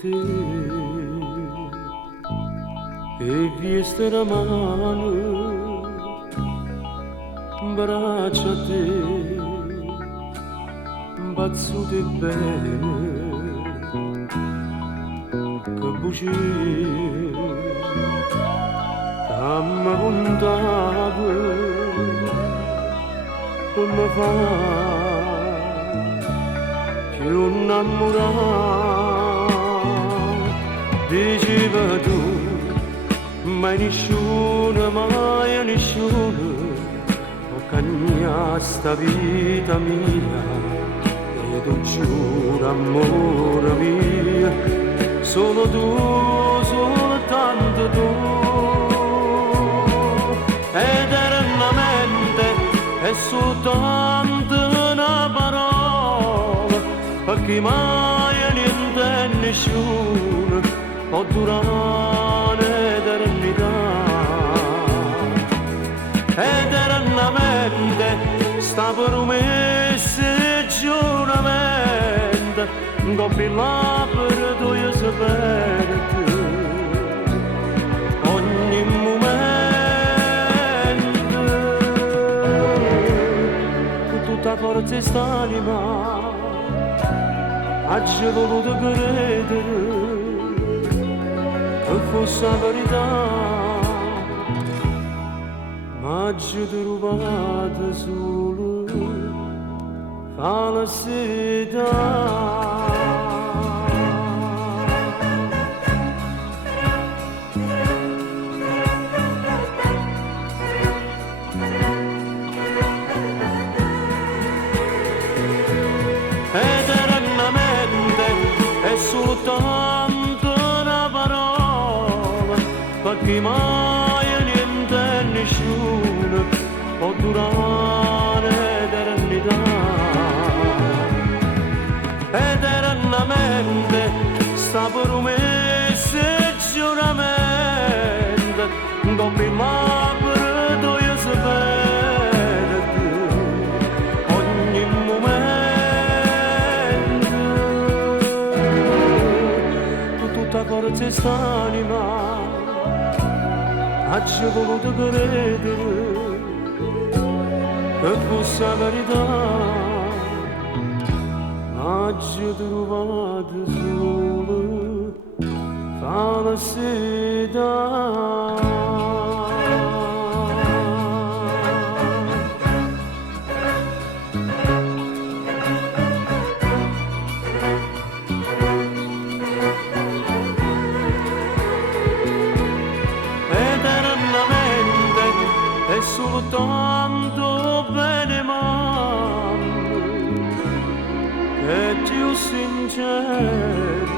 te e vieste la mano, braccia a te, bazzute bene, che bugie, t'amma contavo, come fa, più innamorato, diceva tu, mai nessuno, mai nessuno, cagna sta vita mia, e tu giuro amore mio, solo tu, soltanto tu, eternamente è soltanto una parola, perché mai niente e nessuno può durare l'eternità. Eternamente sta promessa e giuramento dopo il labbra tu io sapete ogni momento con tutta forza e st'anima oggi ho voluto credere che fosse la verità. Ma ci trovate solo felicità. Eternamente è soltanto una parola, perché mai niente e nessuno può durare l'eternità. Eternamente sta promessa e giuramento dopo il labbra tu io sapete ogni momento con tutta forza e st'anima oggi ho voluto credere che fosse la verità, oggi ho trovato solo felicità. Soltanto bene mamma che più sincero